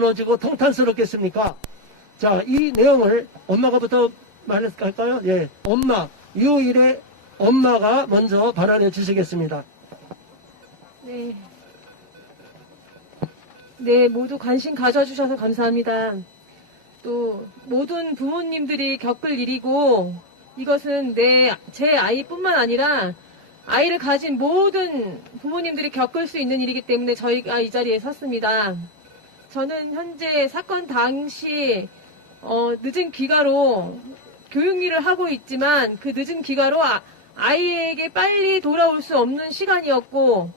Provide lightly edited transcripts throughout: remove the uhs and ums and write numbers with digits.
무너지고 통탄스럽겠습니까? 자, 이 내용을 엄마가부터 말할까요? 예, 엄마, 유일의 엄마가 먼저 발언해 주시겠습니다. 네. 네, 모두 관심 가져주셔서 감사합니다. 또 모든 부모님들이 겪을 일이고 이것은 제 아이뿐만 아니라 아이를 가진 모든 부모님들이 겪을 수 있는 일이기 때문에 저희가 이 자리에 섰습니다. 저는 현재 사건 당시 늦은 귀가로 교육 일을 하고 있지만 그 늦은 귀가로 아이에게 빨리 돌아올 수 없는 시간이었고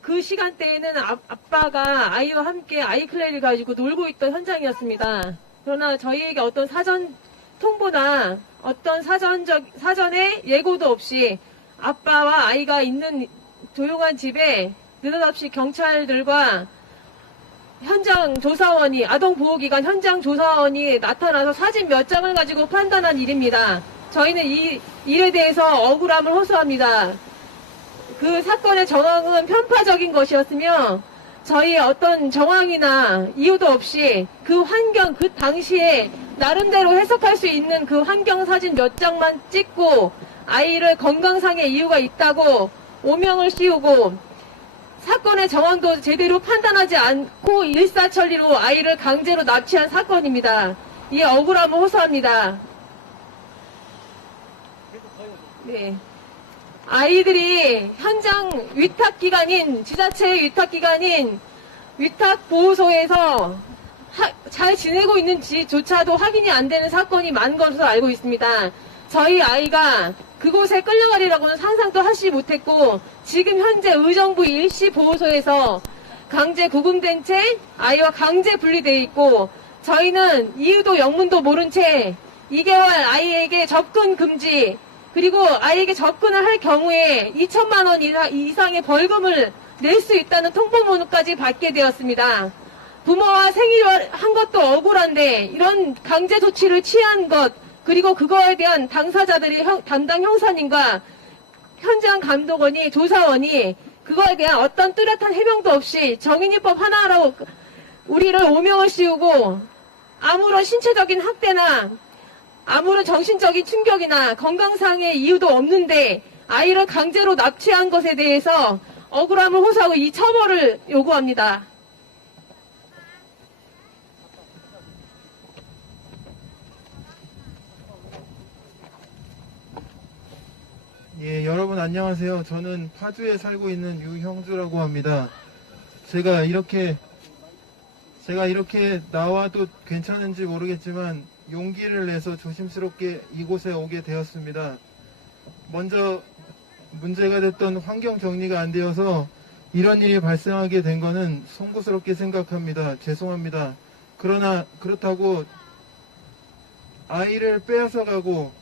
그 시간대에는 아빠가 아이와 함께 아이클레를 가지고 놀고 있던 현장이었습니다. 그러나 저희에게 어떤 사전 통보나 어떤 사전의 예고도 없이 아빠와 아이가 있는 조용한 집에 느닷없이 경찰들과 현장 조사원이 아동보호기관 현장 조사원이 나타나서 사진 몇 장을 가지고 판단한 일입니다. 저희는 이 일에 대해서 억울함을 호소합니다. 그 사건의 정황은 편파적인 것이었으며 저희의 어떤 정황이나 이유도 없이 그 환경, 그 당시에 나름대로 해석할 수 있는 그 환경 사진 몇 장만 찍고 아이를 건강상의 이유가 있다고 오명을 씌우고 사건의 정황도 제대로 판단하지 않고 일사천리로 아이를 강제로 납치한 사건입니다. 이에 억울함을 호소합니다. 네. 아이들이 현장 위탁기관인 지자체의 위탁기관인 위탁보호소에서 잘 지내고 있는지조차도 확인이 안 되는 사건이 많은 것으로 알고 있습니다. 저희 아이가 그곳에 끌려가리라고는 상상도 하지 못했고 지금 현재 의정부 일시보호소에서 강제 구금된 채 아이와 강제 분리되어 있고 저희는 이유도 영문도 모른 채 2개월 아이에게 접근 금지 그리고 아이에게 접근을 할 경우에 2천만 원 이상의 벌금을 낼 수 있다는 통보문까지 받게 되었습니다. 부모와 생일한 것도 억울한데 이런 강제 조치를 취한 것 그리고 그거에 대한 당사자들이 담당 형사님과 현장 감독원이 조사원이 그거에 대한 어떤 뚜렷한 해명도 없이 정인이법 하나로 우리를 오명을 씌우고 아무런 신체적인 학대나 아무런 정신적인 충격이나 건강상의 이유도 없는데 아이를 강제로 납치한 것에 대해서 억울함을 호소하고 이 처벌을 요구합니다. 예, 여러분 안녕하세요. 저는 파주에 살고 있는 유형주라고 합니다. 제가 이렇게 나와도 괜찮은지 모르겠지만 용기를 내서 조심스럽게 이곳에 오게 되었습니다. 먼저 문제가 됐던 환경 정리가 안 되어서 이런 일이 발생하게 된 거는 송구스럽게 생각합니다. 죄송합니다. 그러나 그렇다고 아이를 빼앗아 가고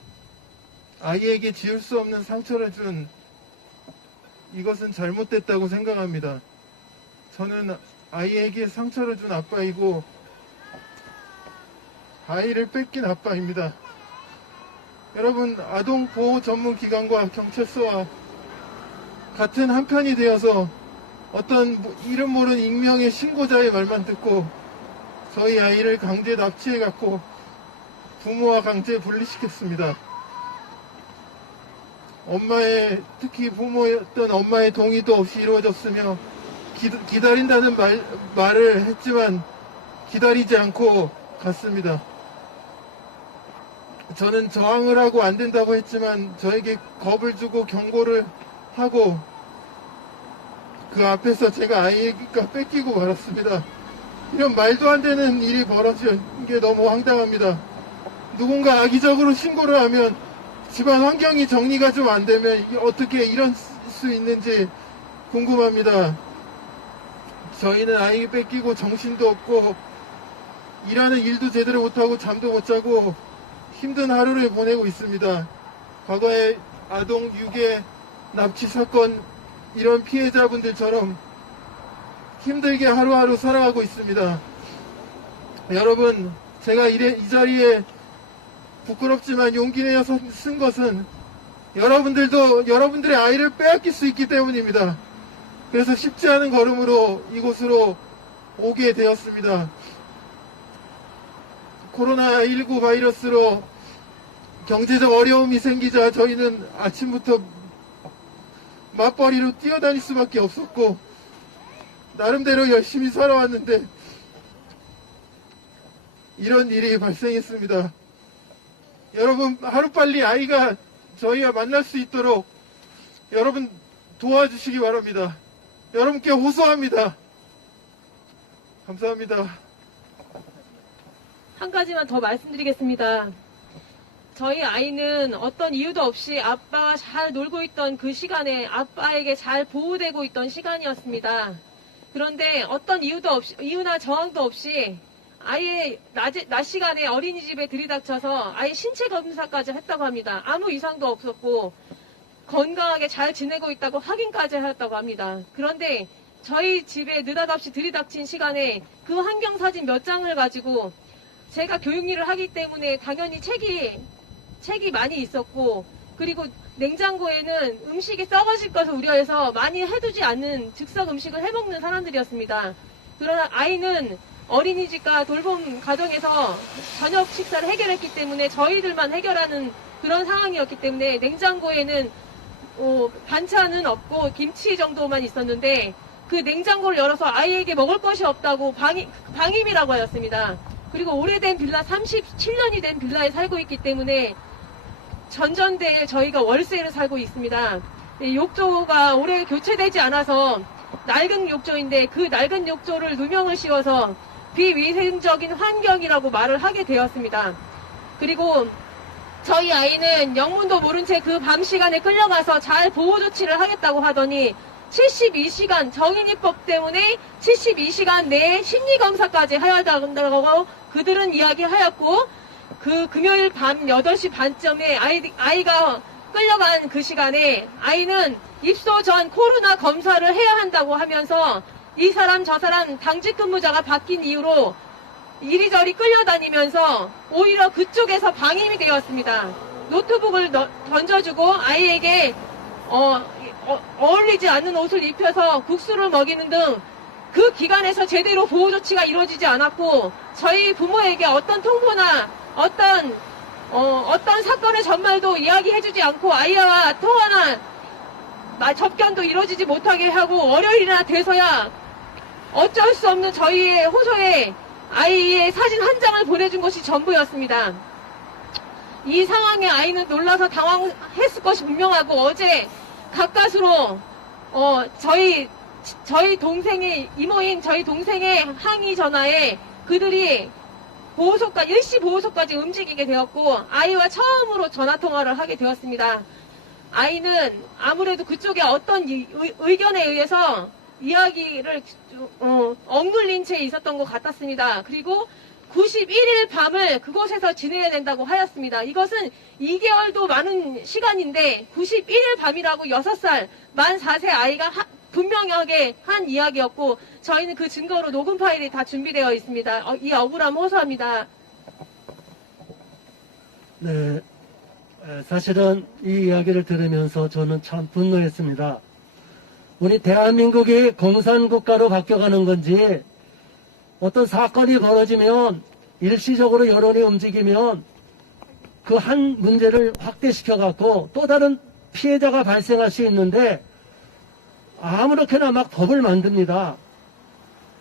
아이에게 지울 수 없는 상처를 준 이것은 잘못됐다고 생각합니다. 저는 아이에게 상처를 준 아빠이고 아이를 뺏긴 아빠입니다. 여러분, 아동보호 전문기관과 경찰서와 같은 한편이 되어서 어떤 이름 모르는 익명의 신고자의 말만 듣고 저희 아이를 강제 납치해갖고 부모와 강제 분리시켰습니다. 특히 부모였던 엄마의 동의도 없이 이루어졌으며 기다린다는 말을 했지만 기다리지 않고 갔습니다. 저는 저항을 하고 안 된다고 했지만 저에게 겁을 주고 경고를 하고 그 앞에서 제가 아이가 뺏기고 말았습니다. 이런 말도 안 되는 일이 벌어진 게 너무 황당합니다. 누군가 악의적으로 신고를 하면 집안 환경이 정리가 좀 안 되면 어떻게 이럴 수 있는지 궁금합니다. 저희는 아이 뺏기고 정신도 없고 일하는 일도 제대로 못하고 잠도 못 자고 힘든 하루를 보내고 있습니다. 과거에 아동 유괴 납치 사건 이런 피해자분들처럼 힘들게 하루하루 살아가고 있습니다. 여러분, 제가 이 자리에 부끄럽지만 용기 내어 쓴 것은 여러분들도 여러분들의 아이를 빼앗길 수 있기 때문입니다. 그래서 쉽지 않은 걸음으로 이곳으로 오게 되었습니다. 코로나19 바이러스로 경제적 어려움이 생기자 저희는 아침부터 맞벌이로 뛰어다닐 수밖에 없었고 나름대로 열심히 살아왔는데 이런 일이 발생했습니다. 여러분 하루빨리 아이가 저희와 만날 수 있도록 여러분 도와주시기 바랍니다. 여러분께 호소합니다. 감사합니다. 한 가지만 더 말씀드리겠습니다. 저희 아이는 어떤 이유도 없이 아빠가 잘 놀고 있던 그 시간에 아빠에게 잘 보호되고 있던 시간이었습니다. 그런데 어떤 이유도 없이, 이유나 저항도 없이 아이의 낮 시간에 어린이집에 들이닥쳐서 아이 신체 검사까지 했다고 합니다. 아무 이상도 없었고 건강하게 잘 지내고 있다고 확인까지 하였다고 합니다. 그런데 저희 집에 느닷없이 들이닥친 시간에 그 환경 사진 몇 장을 가지고 제가 교육일을 하기 때문에 당연히 책이 많이 있었고, 그리고 냉장고에는 음식이 썩어질 것을 우려해서 많이 해두지 않는 즉석 음식을 해먹는 사람들이었습니다. 그러나 아이는 어린이집과 돌봄 가정에서 저녁 식사를 해결했기 때문에 저희들만 해결하는 그런 상황이었기 때문에 냉장고에는 반찬은 없고 김치 정도만 있었는데 그 냉장고를 열어서 아이에게 먹을 것이 없다고 방임이라고 하였습니다. 그리고 오래된 빌라 37년이 된 빌라에 살고 있기 때문에 전전대에 저희가 월세를 살고 있습니다. 욕조가 오래 교체되지 않아서 낡은 욕조인데 그 낡은 욕조를 누명을 씌워서 비위생적인 환경이라고 말을 하게 되었습니다. 그리고 저희 아이는 영문도 모른 채 그 밤 시간에 끌려가서 잘 보호 조치를 하겠다고 하더니 72시간 정인이법 때문에 72시간 내에 심리검사까지 해야 한다고 그들은 이야기하였고 그 금요일 밤 8시 반쯤에 아이가 끌려간 그 시간에 아이는 입소 전 코로나 검사를 해야 한다고 하면서 이 사람 저 사람 당직 근무자가 바뀐 이후로 이리저리 끌려다니면서 오히려 그쪽에서 방임이 되었습니다. 노트북을 던져주고 아이에게 어울리지 않는 옷을 입혀서 국수를 먹이는 등 그 기간에서 제대로 보호 조치가 이루어지지 않았고 저희 부모에게 어떤 통보나 어떤 사건의 전말도 이야기해주지 않고 아이와 통화나 접견도 이루어지지 못하게 하고 월요일이나 돼서야 어쩔 수 없는 저희의 호소에 아이의 사진 한 장을 보내준 것이 전부였습니다. 이 상황에 아이는 놀라서 당황했을 것이 분명하고 어제 가까스로 저희 동생의 이모인 저희 동생의 항의 전화에 그들이 일시 보호소까지 움직이게 되었고 아이와 처음으로 전화통화를 하게 되었습니다. 아이는 아무래도 그쪽에 어떤 의견에 의해서 이야기를 억눌린 채 있었던 것 같았습니다. 그리고 91일 밤을 그곳에서 지내야 된다고 하였습니다. 이것은 2개월도 많은 시간인데 91일 밤이라고 6살 만 4세 아이가 분명하게 한 이야기였고 저희는 그 증거로 녹음 파일이 다 준비되어 있습니다. 이 억울함 호소합니다. 네, 사실은 이 이야기를 들으면서 저는 참 분노했습니다. 우리 대한민국이 공산국가로 바뀌어가는 건지 어떤 사건이 벌어지면 일시적으로 여론이 움직이면 그 한 문제를 확대시켜갖고 또 다른 피해자가 발생할 수 있는데 아무렇게나 막 법을 만듭니다.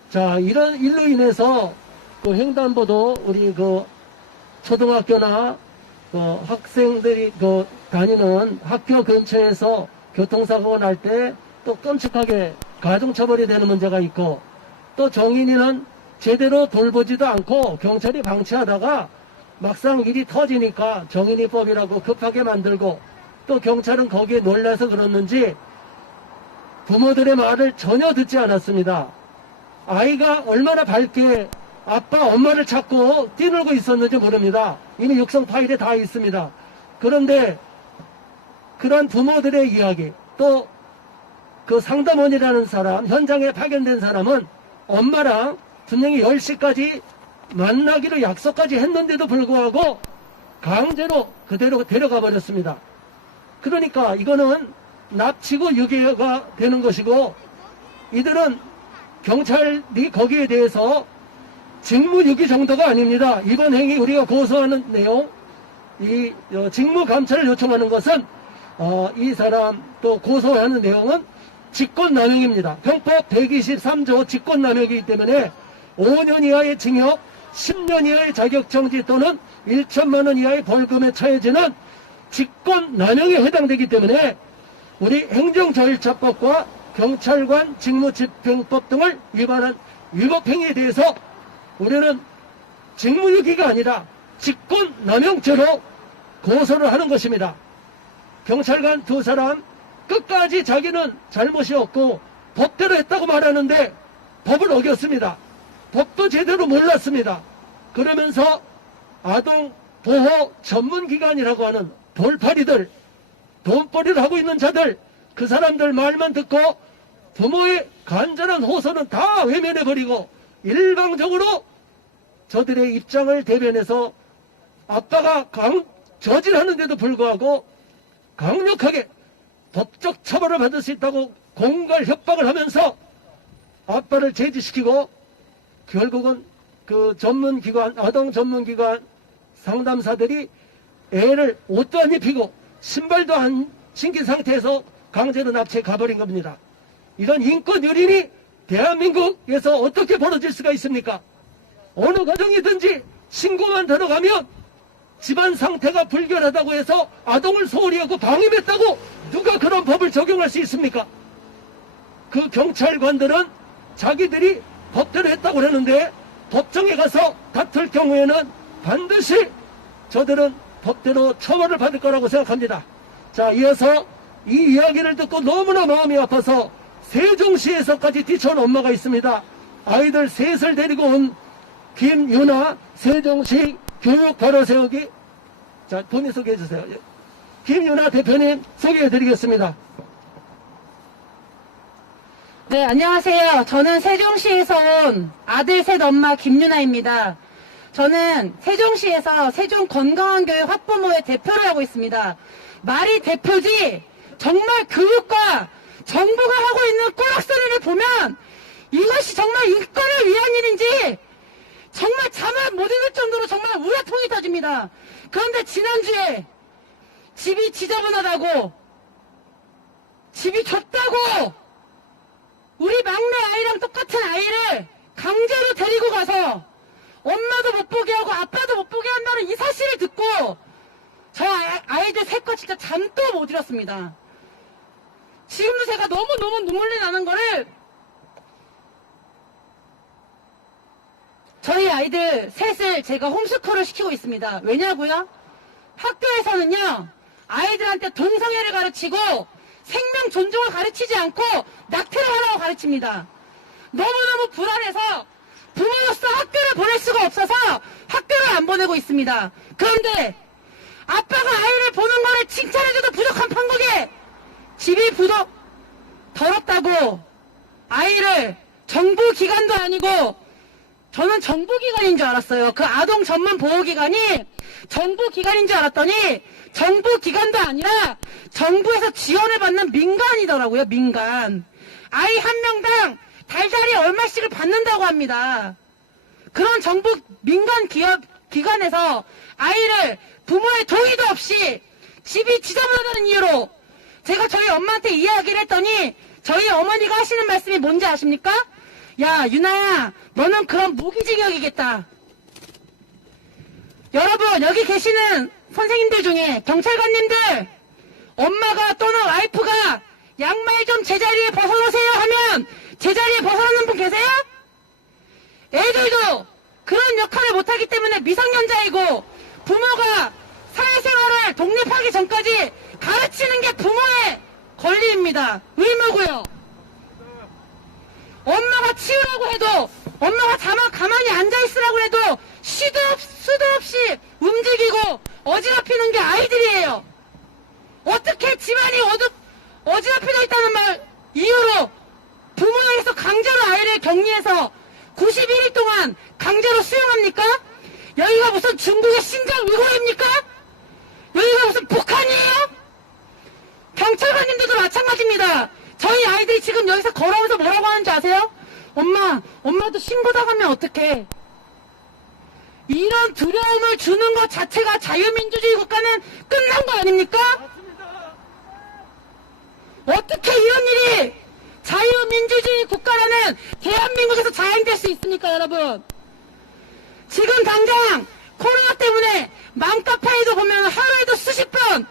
자, 이런 일로 인해서 그 횡단보도 우리 그 초등학교나 그 학생들이 그 다니는 학교 근처에서 교통사고가 날 때 또 끔찍하게 가중처벌이 되는 문제가 있고 또 정인이는 제대로 돌보지도 않고 경찰이 방치하다가 막상 일이 터지니까 정인이법이라고 급하게 만들고 또 경찰은 거기에 놀라서 그러는지 부모들의 말을 전혀 듣지 않았습니다. 아이가 얼마나 밝게 아빠, 엄마를 찾고 뛰놀고 있었는지 모릅니다. 이미 육성 파일에 다 있습니다. 그런데 그런 부모들의 이야기, 또 그 상담원이라는 사람, 현장에 파견된 사람은 엄마랑 분명히 10시까지 만나기로 약속까지 했는데도 불구하고 강제로 그대로 데려가 버렸습니다. 그러니까 이거는 납치고 유괴가 되는 것이고 이들은 경찰이 거기에 대해서 직무유기 정도가 아닙니다. 이번 행위 우리가 고소하는 내용, 직무 감찰을 요청하는 것은 이 사람 또 고소하는 내용은 직권남용입니다. 형법 123조 직권남용이기 때문에 5년 이하의 징역, 10년 이하의 자격정지 또는 1천만 원 이하의 벌금에 처해지는 직권남용에 해당되기 때문에 우리 행정절차법과 경찰관 직무집행법 등을 위반한 위법행위에 대해서 우리는 직무유기가 아니라 직권남용죄로 고소를 하는 것입니다. 경찰관 두 사람 끝까지 자기는 잘못이 없고 법대로 했다고 말하는데 법을 어겼습니다. 법도 제대로 몰랐습니다. 그러면서 아동보호 전문기관이라고 하는 돌팔이들, 돈벌이를 하고 있는 자들, 그 사람들 말만 듣고 부모의 간절한 호소는 다 외면해버리고 일방적으로 저들의 입장을 대변해서 아빠가 저질하는데도 불구하고 강력하게 법적 처벌을 받을 수 있다고 공갈 협박을 하면서 아빠를 제지시키고 결국은 그 전문기관, 아동 전문기관 상담사들이 애를 옷도 안 입히고 신발도 안 신긴 상태에서 강제로 납치해 가버린 겁니다. 이런 인권 유린이 대한민국에서 어떻게 벌어질 수가 있습니까? 어느 가정이든지 신고만 들어가면 집안 상태가 불결하다고 해서 아동을 소홀히 하고 방임했다고 누가 그런 법을 적용할 수 있습니까? 그 경찰관들은 자기들이 법대로 했다고 그러는데 법정에 가서 다툴 경우에는 반드시 저들은 법대로 처벌을 받을 거라고 생각합니다. 자, 이어서 이 이야기를 듣고 너무나 마음이 아파서 세종시에서까지 뛰쳐온 엄마가 있습니다. 아이들 셋을 데리고 온 김유나 세종시 교육 바로 세우기. 자, 본인 소개해 주세요. 김유나 대표님 소개해 드리겠습니다. 네, 안녕하세요. 저는 세종시에서 온 아들 셋 엄마 김유나입니다. 저는 세종시에서 세종 건강한 교육 학부모의 대표를 하고 있습니다. 말이 대표지 정말 교육과 정부가 하고 있는 꼬락서리를 보면 이것이 정말 인권을 위한 일인지 정말 잠을 못 이룰 정도로 정말 우라통이 터집니다. 그런데 지난주에 집이 지저분하다고, 집이 좁다고 우리 막내 아이랑 똑같은 아이를 강제로 데리고 가서 엄마도 못 보게 하고 아빠도 못 보게 한다는 이 사실을 듣고 저 아이들 셋과 진짜 잠도 못 이뤘습니다. 지금도 제가 너무너무 눈물이 나는 거를, 저희 아이들 셋을 제가 홈스쿨을 시키고 있습니다. 왜냐고요? 학교에서는요, 아이들한테 동성애를 가르치고 생명 존중을 가르치지 않고 낙태를 하라고 가르칩니다. 너무너무 불안해서 부모로서 학교를 보낼 수가 없어서 학교를 안 보내고 있습니다. 그런데 아빠가 아이를 보는 거를 칭찬해줘도 부족한 판국에 집이 더럽다고 아이를 정부기관도 아니고, 저는 정부기관인 줄 알았어요. 그 아동 전문 보호기관이 정부기관인 줄 알았더니 정부기관도 아니라 정부에서 지원을 받는 민간이더라고요. 민간. 아이 한 명당 달달이 얼마씩을 받는다고 합니다. 그런 정부 민간 기관에서 아이를 부모의 동의도 없이 집이 지저분하다는 이유로 제가 저희 엄마한테 이야기를 했더니 저희 어머니가 하시는 말씀이 뭔지 아십니까? 야, 유나야, 너는 그럼 무기징역이겠다. 여러분, 여기 계시는 선생님들 중에 경찰관님들, 엄마가 또는 와이프가 양말 좀 제자리에 벗어놓으세요 하면 제자리에 벗어놓는 분 계세요? 애들도 그런 역할을 못하기 때문에 미성년자이고 부모가 사회생활을 독립하기 전까지 가르치는 게 부모의 권리입니다. 의무고요. 엄마가 치우라고 해도, 엄마가 가만히 앉아있으라고 해도 수도 없이 움직이고 어지럽히는 게 아이들이에요. 어떻게 집안이 어지럽혀져 있다는 이유로 부모에게서 강제로 아이를 격리해서 91일 동안 강제로 수용합니까? 여기가 무슨 중국의 신장 우이고르입니까? 여기가 무슨 북한이에요? 경찰관님들도 마찬가지입니다. 저희 아이들이 지금 여기서 걸어오면서 뭐라고 하는지 아세요? 엄마도 신고당하면 어떡해? 이런 두려움을 주는 것 자체가 자유민주주의 국가는 끝난 거 아닙니까? 어떻게 이런 일이 자유민주주의 국가라는 대한민국에서 자행될 수 있습니까, 여러분? 지금 당장 코로나 때문에 맘카페에도 보면 하루에도 수십 번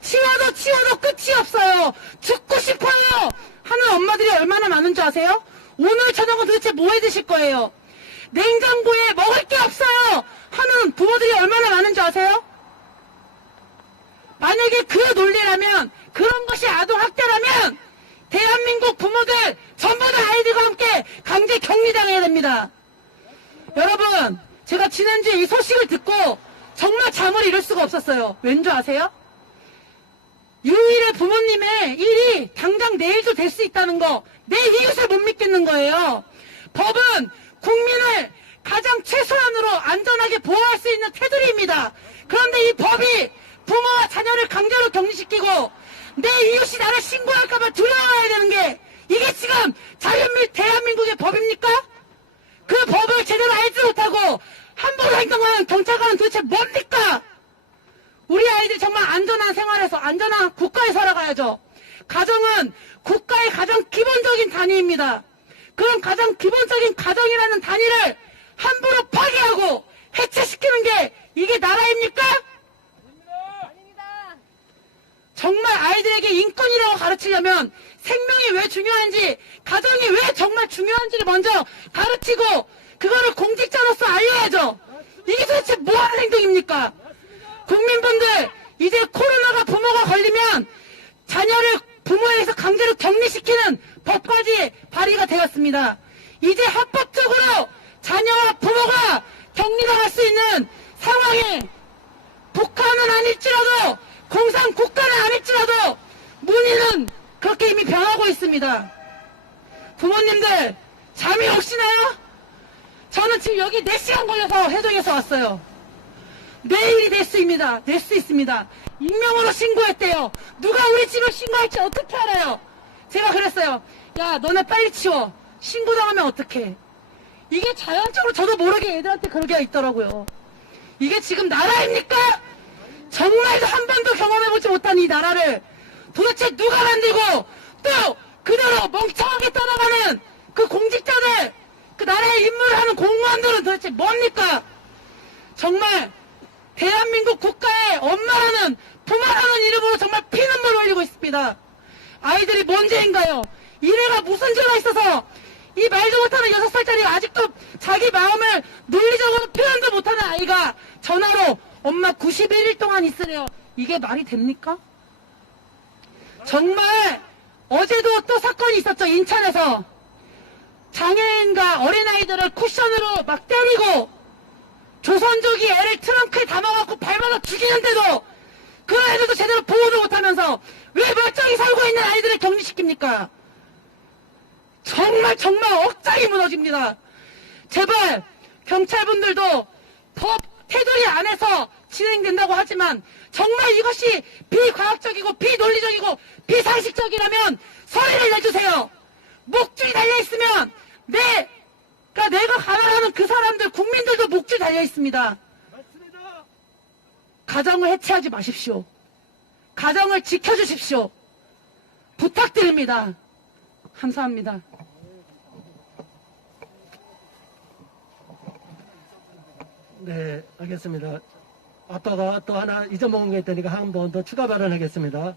치워도 끝이 없어요. 죽고 싶어요 하는 엄마들이 얼마나 많은 줄 아세요? 오늘 저녁은 도대체 뭐 해 드실 거예요? 냉장고에 먹을 게 없어요 하는 부모들이 얼마나 많은 줄 아세요? 만약에 그 논리라면, 그런 것이 아동학대라면 대한민국 부모들 전부 다 아이들과 함께 강제 격리당해야 됩니다. 여러분, 제가 지난주에 이 소식을 듣고 정말 잠을 이룰 수가 없었어요. 왠 줄 아세요? 유일의 부모님의 일이 당장 내일도 될 수 있다는 거, 내 이웃을 못 믿겠는 거예요. 법은 국민을 가장 최소한으로 안전하게 보호할 수 있는 테두리입니다. 그런데 이 법이 부모와 자녀를 강제로 격리시키고 내 이웃이 나를 신고할까봐 두려워해야 되는 게, 이게 지금 대한민국의 법입니까? 그 법을 제대로 알지 못하고 함부로 행동하는 경찰관은 도대체 뭡니까? 우리 아이들이 정말 안전한 생활에서, 안전한 국가에 살아가야죠. 가정은 국가의 가장 기본적인 단위입니다. 그런 가장 기본적인 가정이라는 단위를 함부로 파괴하고 해체시키는 게 이게 나라입니까? 정말 아이들에게 인권이라고 가르치려면 생명이 왜 중요한지, 가정이 왜 정말 중요한지를 먼저 가르치고 그거를 공직자로서 알려야죠. 이게 도대체 뭐하는 행동입니까? 국민분들, 이제 코로나가 부모가 걸리면 자녀를 부모에게서 강제로 격리시키는 법까지 발의가 되었습니다. 이제 합법적으로 자녀와 부모가 격리당할 수 있는 상황에 북한은 아닐지라도, 공산국가는 아닐지라도 문의는 그렇게 이미 변하고 있습니다. 부모님들 잠이 오시나요? 저는 지금 여기 4시간 걸려서 해동에서 왔어요. 내일이 될 수 있습니다. 익명으로 신고했대요. 누가 우리 집을 신고할지 어떻게 알아요? 제가 그랬어요. 야, 너네 빨리 치워. 신고당하면 어떡해. 이게 자연적으로 저도 모르게 애들한테 그러게 있더라고요. 이게 지금 나라입니까? 정말 한 번도 경험해보지 못한 이 나라를 도대체 누가 만들고, 또 그대로 멍청하게 떠나가는 그 공직자들, 그 나라의 임무를 하는 공무원들은 도대체 뭡니까? 정말 대한민국 국가의 엄마라는, 부모라는 이름으로 정말 피눈물 흘리고 있습니다. 아이들이 뭔 죄인가요? 이래가 무슨 죄가 있어서 이 말도 못하는 6살짜리, 아직도 자기 마음을 논리적으로 표현도 못하는 아이가 전화로 엄마 91일 동안 있으래요. 이게 말이 됩니까? 정말 어제도 또 사건이 있었죠. 인천에서 장애인과 어린아이들을 쿠션으로 막 때리고 조선족이 애를 트렁크에 담아갖고 밟아서 죽이는데도 그 애들도 제대로 보호도 못하면서 왜 멀쩡히 살고 있는 아이들을 격리시킵니까? 정말 억장이 무너집니다. 제발 경찰분들도 법 테두리 안에서 진행된다고 하지만 정말 이것이 비과학적이고 비논리적이고 비상식적이라면 소리를 내주세요. 목줄이 달려있으면 내가 가난하는 그 사람들, 국민들도 목줄 달려있습니다. 맞습니다. 가정을 해체하지 마십시오. 가정을 지켜주십시오. 부탁드립니다. 감사합니다. 네, 알겠습니다. 아빠가 또 하나 잊어먹은 게 있다니까 한 번 더 추가 발언하겠습니다.